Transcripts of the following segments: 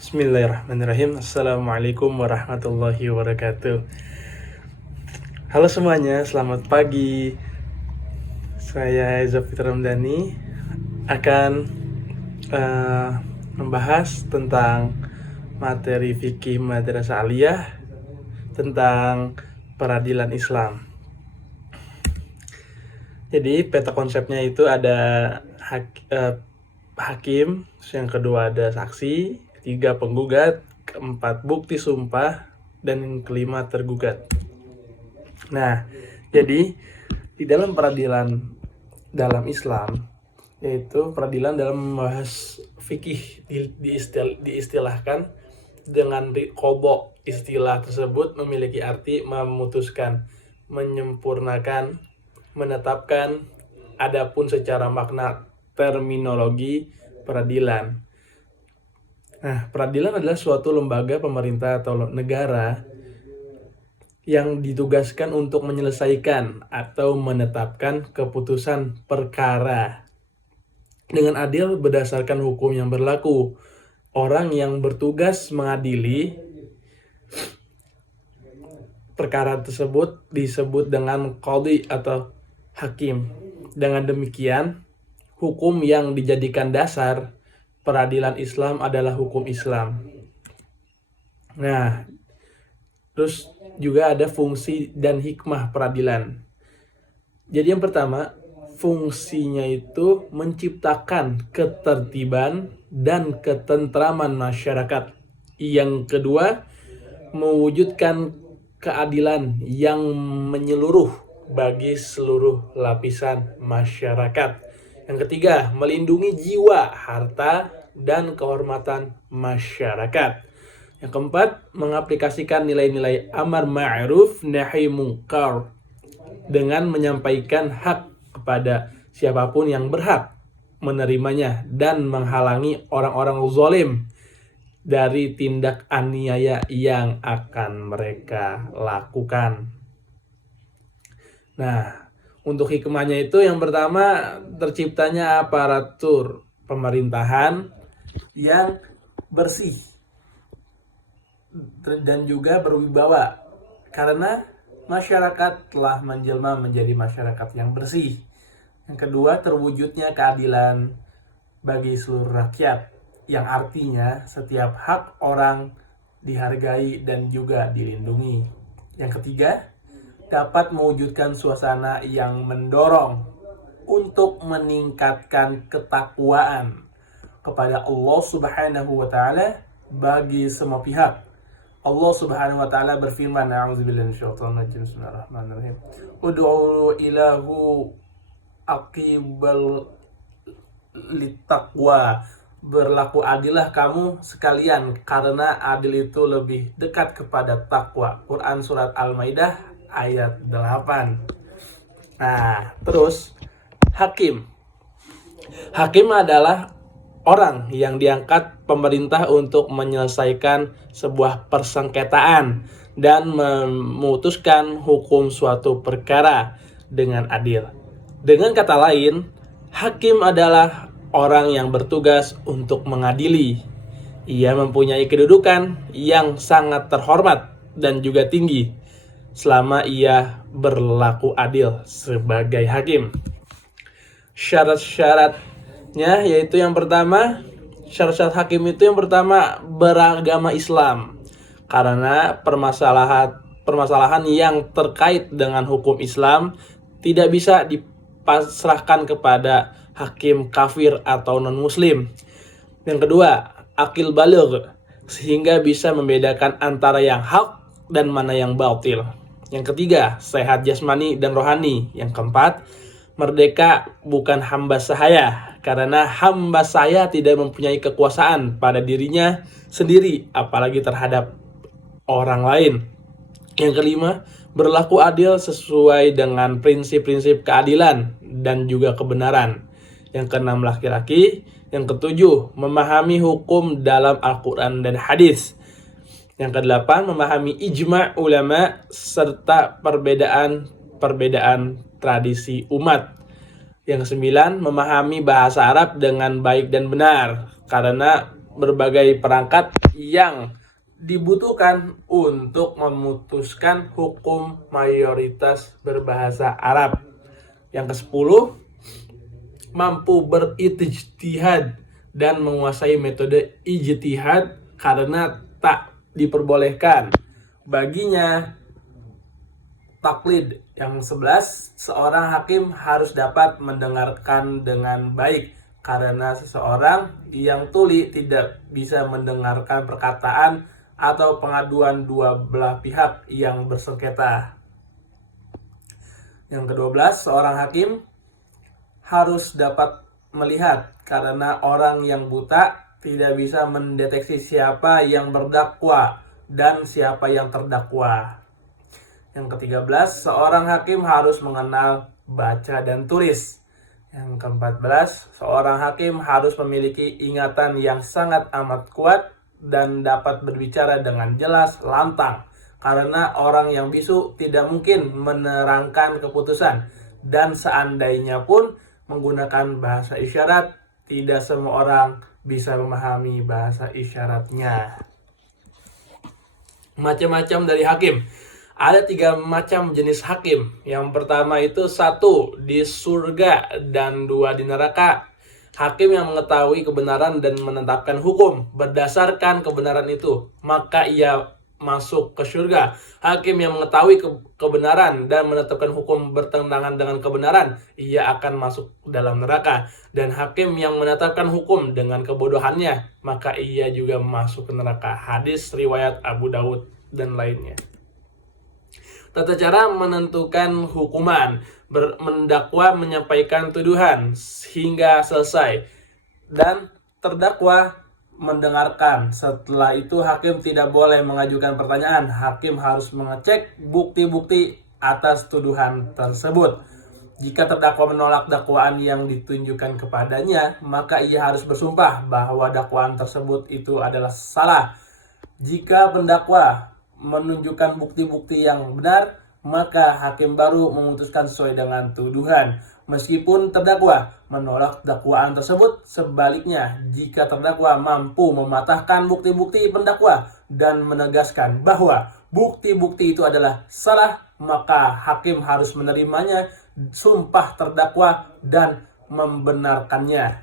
Bismillahirrahmanirrahim. Assalamualaikum warahmatullahi wabarakatuh. Halo semuanya, selamat pagi. Saya Zafir Ramdhani akan membahas tentang materi fikih madrasah aliyah tentang peradilan Islam. Jadi peta konsepnya itu ada hakim, yang kedua ada saksi, ketiga penggugat, keempat bukti sumpah, dan yang kelima tergugat. Nah, jadi di dalam peradilan dalam Islam, yaitu peradilan dalam membahas fikih, diistilahkan dengan qadha. Istilah tersebut memiliki arti memutuskan, menyempurnakan, menetapkan. Adapun secara makna terminologi peradilan. Nah, peradilan adalah suatu lembaga pemerintah atau negara yang ditugaskan untuk menyelesaikan atau menetapkan keputusan perkara dengan adil berdasarkan hukum yang berlaku. Orang yang bertugas mengadili perkara tersebut disebut dengan qadhi atau hakim. Dengan demikian, hukum yang dijadikan dasar peradilan Islam adalah hukum Islam. Nah, terus juga ada fungsi dan hikmah peradilan. Jadi yang pertama, fungsinya itu menciptakan ketertiban dan ketentraman masyarakat. Yang kedua, mewujudkan keadilan yang menyeluruh bagi seluruh lapisan masyarakat. Yang ketiga, melindungi jiwa, harta, dan kehormatan masyarakat. Yang keempat, mengaplikasikan nilai-nilai amar ma'ruf nahi munkar dengan menyampaikan hak kepada siapapun yang berhak menerimanya dan menghalangi orang-orang zalim dari tindak aniaya yang akan mereka lakukan. Nah, untuk hikmahnya itu yang pertama, terciptanya aparatur pemerintahan yang bersih dan juga berwibawa karena masyarakat telah menjelma menjadi masyarakat yang bersih. Yang kedua, terwujudnya keadilan bagi seluruh rakyat yang artinya setiap hak orang dihargai dan juga dilindungi. Yang ketiga, dapat mewujudkan suasana yang mendorong untuk meningkatkan ketakwaan kepada Allah Subhanahu wa taala bagi semua pihak. Allah Subhanahu wa taala berfirman, a'udzubillahi minasyaitonir rajim, bismillahirrahmanirrahim. Ud'u ilahu aqibal littaqwa. Berlaku adillah kamu sekalian karena adil itu lebih dekat kepada takwa. Quran surat Al-Maidah ayat 8. Nah, terus hakim. Hakim adalah orang yang diangkat pemerintah untuk menyelesaikan sebuah persengketaan dan memutuskan hukum suatu perkara dengan adil. Dengan kata lain, hakim adalah orang yang bertugas untuk mengadili. Ia mempunyai kedudukan yang sangat terhormat dan juga tinggi selama ia berlaku adil sebagai hakim. Syarat-syaratnya yaitu yang pertama, syarat-syarat hakim itu yang pertama beragama Islam. Karena permasalahan yang terkait dengan hukum Islam tidak bisa dipasrahkan kepada hakim kafir atau non-muslim. Yang kedua, akil baligh, sehingga bisa membedakan antara yang hak dan mana yang batil. Yang ketiga, sehat jasmani dan rohani. Yang keempat, merdeka bukan hamba sahaya, karena hamba sahaya tidak mempunyai kekuasaan pada dirinya sendiri, apalagi terhadap orang lain. Yang kelima, berlaku adil sesuai dengan prinsip-prinsip keadilan dan juga kebenaran. Yang keenam, laki-laki. Yang ketujuh, memahami hukum dalam Al-Quran dan hadis. Yang kedelapan, memahami ijma' ulama serta perbedaan tradisi umat. Yang kesembilan, memahami bahasa Arab dengan baik dan benar, karena berbagai perangkat yang dibutuhkan untuk memutuskan hukum mayoritas berbahasa Arab. Yang ke-10, mampu berijtihad dan menguasai metode ijtihad karena tak diperbolehkan baginya taklid. Yang 11, seorang hakim harus dapat mendengarkan dengan baik karena seseorang yang tuli tidak bisa mendengarkan perkataan atau pengaduan dua belah pihak yang bersengketa. Yang ke-12, seorang hakim harus dapat melihat karena orang yang buta tidak bisa mendeteksi siapa yang berdakwa dan siapa yang terdakwa. Yang ke-13, seorang hakim harus mengenal baca dan tulis. Yang ke-14, seorang hakim harus memiliki ingatan yang sangat amat kuat dan dapat berbicara dengan jelas lantang. Karena orang yang bisu tidak mungkin menerangkan keputusan, dan seandainya pun menggunakan bahasa isyarat, tidak semua orang bisa memahami bahasa isyaratnya. Macam-macam dari hakim. Ada 3 macam jenis hakim. Yang pertama itu 1 di surga dan 2 di neraka. Hakim yang mengetahui kebenaran dan menetapkan hukum berdasarkan kebenaran itu, maka ia masuk ke surga. Hakim yang mengetahui kebenaran dan menetapkan hukum bertentangan dengan kebenaran, ia akan masuk dalam neraka. Dan hakim yang menetapkan hukum dengan kebodohannya, maka ia juga masuk ke neraka. Hadis riwayat Abu Daud dan lainnya. Tata cara menentukan hukuman, mendakwa menyampaikan tuduhan hingga selesai, dan terdakwa mendengarkan. Setelah itu hakim tidak boleh mengajukan pertanyaan. Hakim harus mengecek bukti-bukti atas tuduhan tersebut. Jika terdakwa menolak dakwaan yang ditunjukkan kepadanya, maka ia harus bersumpah bahwa dakwaan tersebut itu adalah salah. Jika pendakwa menunjukkan bukti-bukti yang benar, maka hakim baru memutuskan sesuai dengan tuduhan. Meskipun terdakwa menolak dakwaan tersebut, sebaliknya jika terdakwa mampu mematahkan bukti-bukti pendakwa dan menegaskan bahwa bukti-bukti itu adalah salah, maka hakim harus menerimanya sumpah terdakwa dan membenarkannya.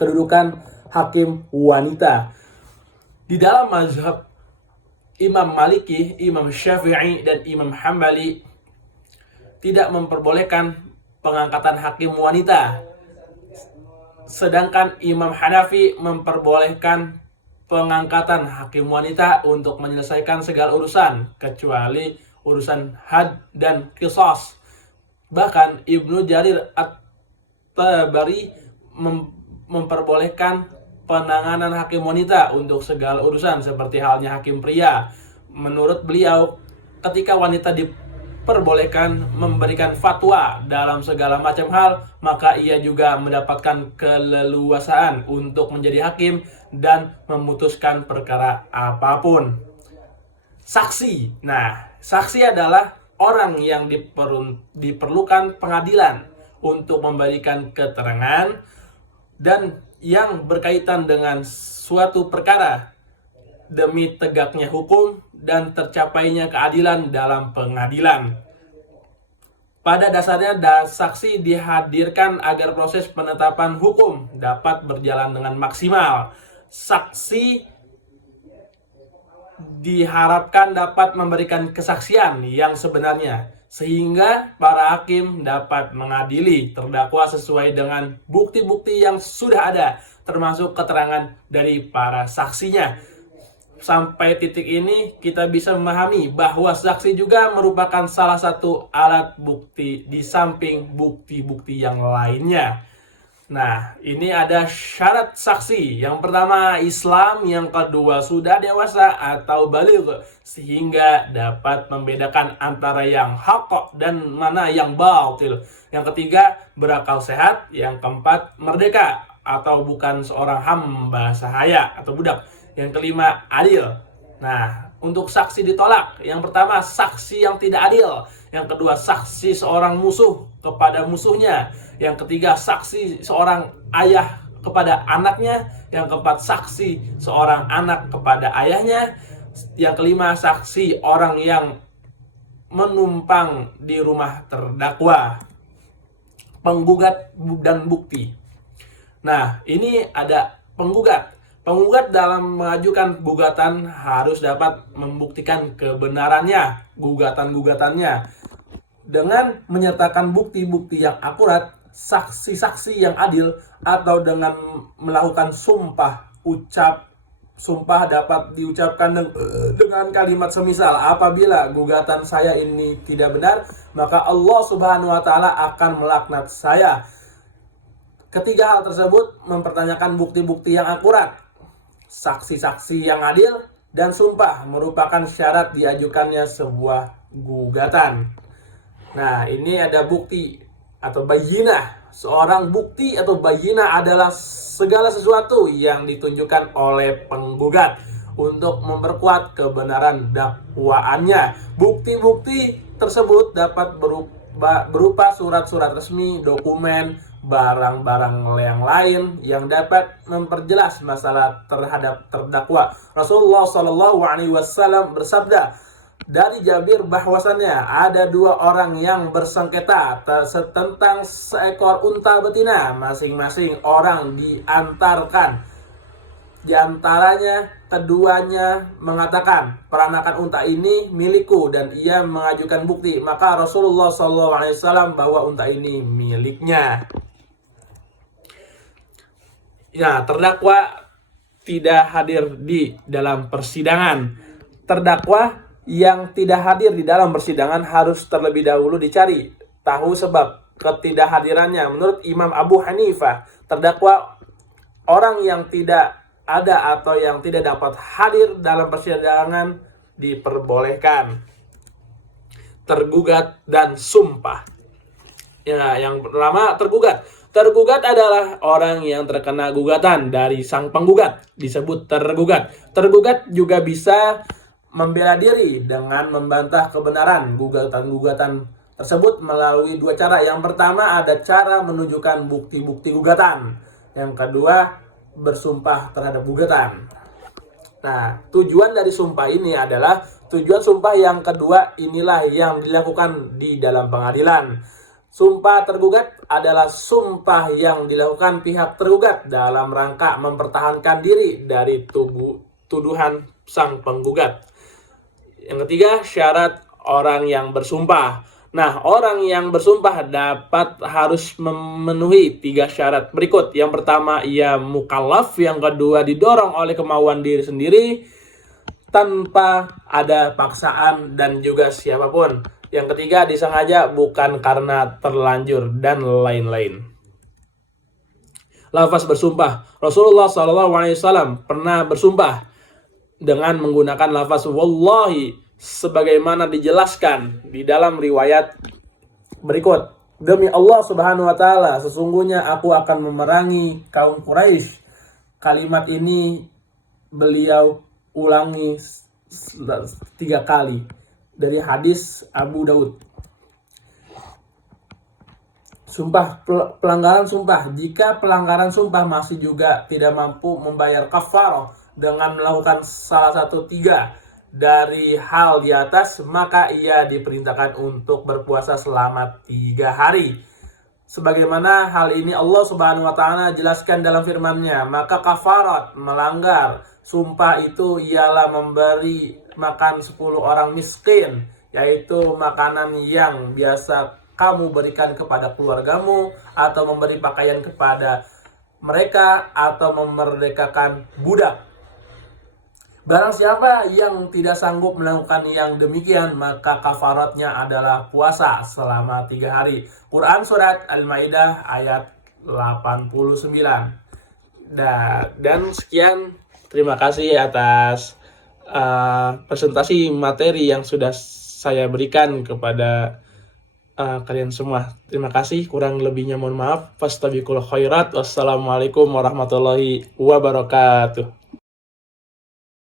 Kedudukan hakim wanita. Di dalam mazhab Imam Maliki, Imam Syafi'i, dan Imam Hambali tidak memperbolehkan pengangkatan hakim wanita. Sedangkan Imam Hanafi memperbolehkan pengangkatan hakim wanita untuk menyelesaikan segala urusan, kecuali urusan had dan qisas. Bahkan Ibnu Jarir At-Tabari memperbolehkan penanganan hakim wanita untuk segala urusan seperti halnya hakim pria. Menurut beliau, ketika wanita diperbolehkan memberikan fatwa dalam segala macam hal, maka ia juga mendapatkan keleluasaan untuk menjadi hakim dan memutuskan perkara apapun. Saksi. Nah, saksi adalah orang yang diperlukan pengadilan untuk memberikan keterangan dan yang berkaitan dengan suatu perkara demi tegaknya hukum dan tercapainya keadilan dalam pengadilan. Pada dasarnya, saksi dihadirkan agar proses penetapan hukum dapat berjalan dengan maksimal. Saksi diharapkan dapat memberikan kesaksian yang sebenarnya, sehingga para hakim dapat mengadili terdakwa sesuai dengan bukti-bukti yang sudah ada, termasuk keterangan dari para saksinya. Sampai titik ini kita bisa memahami bahwa saksi juga merupakan salah satu alat bukti di samping bukti-bukti yang lainnya. Nah, ini ada syarat saksi. Yang pertama Islam, yang kedua sudah dewasa atau baligh sehingga dapat membedakan antara yang haq dan mana yang batil. Yang ketiga berakal sehat, yang keempat merdeka atau bukan seorang hamba sahaya atau budak. Yang kelima adil. Nah, untuk saksi ditolak, yang pertama saksi yang tidak adil, yang kedua saksi seorang musuh kepada musuhnya, yang ketiga saksi seorang ayah kepada anaknya, yang keempat saksi seorang anak kepada ayahnya, yang kelima saksi orang yang menumpang di rumah terdakwa, penggugat dan bukti. Nah, ini ada penggugat. Penggugat dalam mengajukan gugatan harus dapat membuktikan kebenarannya, gugatan-gugatannya, dengan menyertakan bukti-bukti yang akurat, saksi-saksi yang adil, atau dengan melakukan sumpah dapat diucapkan dengan kalimat semisal, apabila gugatan saya ini tidak benar, maka Allah Subhanahu wa taala akan melaknat saya. Ketiga hal tersebut mempertanyakan bukti-bukti yang akurat, saksi-saksi yang adil, dan sumpah merupakan syarat diajukannya sebuah gugatan. Nah, ini ada bukti atau bayyinah. Seorang bukti atau bayyinah adalah segala sesuatu yang ditunjukkan oleh penggugat untuk memperkuat kebenaran dakwaannya. Bukti-bukti tersebut dapat berupa surat-surat resmi, dokumen, barang-barang yang lain yang dapat memperjelas masalah terhadap terdakwa. Rasulullah Shallallahu Alaihi Wasallam bersabda dari Jabir bahwasannya ada dua orang yang bersengketa tentang seekor unta betina. Masing-masing orang diantaranya keduanya mengatakan, peranakan unta ini milikku, dan ia mengajukan bukti. Maka Rasulullah SAW bahwa unta ini miliknya. Ya, terdakwa tidak hadir di dalam persidangan. Terdakwa yang tidak hadir di dalam persidangan harus terlebih dahulu dicari tahu sebab ketidakhadirannya. Menurut Imam Abu Hanifah, terdakwa orang yang tidak ada atau yang tidak dapat hadir dalam persidangan diperbolehkan tergugat dan sumpah. Ya, yang pertama tergugat. Tergugat adalah orang yang terkena gugatan dari sang penggugat, disebut tergugat. Tergugat juga bisa membela diri dengan membantah kebenaran gugatan-gugatan tersebut melalui dua cara. Yang pertama ada cara menunjukkan bukti-bukti gugatan. Yang kedua bersumpah terhadap gugatan. Nah, tujuan dari sumpah ini adalah tujuan sumpah yang kedua inilah yang dilakukan di dalam pengadilan. Sumpah tergugat adalah sumpah yang dilakukan pihak tergugat dalam rangka mempertahankan diri dari tuduhan sang penggugat. Yang ketiga, syarat orang yang bersumpah. Nah, orang yang bersumpah harus memenuhi 3 syarat berikut. Yang pertama, ia mukallaf. Yang kedua, didorong oleh kemauan diri sendiri tanpa ada paksaan dan juga siapapun. Yang ketiga, disengaja bukan karena terlanjur dan lain-lain. Lafaz bersumpah. Rasulullah SAW pernah bersumpah dengan menggunakan lafaz wallahi sebagaimana dijelaskan di dalam riwayat berikut. Demi Allah Subhanahu wa taala, sesungguhnya aku akan memerangi kaum Quraisy. Kalimat ini beliau ulangi 3 kali dari hadis Abu Daud. Sumpah, pelanggaran sumpah. Jika pelanggaran sumpah masih juga tidak mampu membayar kafarah dengan melakukan salah satu 3 dari hal di atas, maka ia diperintahkan untuk berpuasa selama 3 hari. Sebagaimana hal ini Allah Subhanahu wa taala jelaskan dalam firman-Nya, maka kafarat melanggar sumpah itu ialah memberi makan 10 orang miskin, yaitu makanan yang biasa kamu berikan kepada keluargamu, atau memberi pakaian kepada mereka, atau memerdekakan budak. Barang siapa yang tidak sanggup melakukan yang demikian, maka kafaratnya adalah puasa selama 3 hari. Quran Surat Al-Ma'idah ayat 89. Dan sekian, terima kasih atas presentasi materi yang sudah saya berikan kepada kalian semua. Terima kasih, kurang lebihnya mohon maaf. Fastabiqul khairat. Wassalamualaikum warahmatullahi wabarakatuh.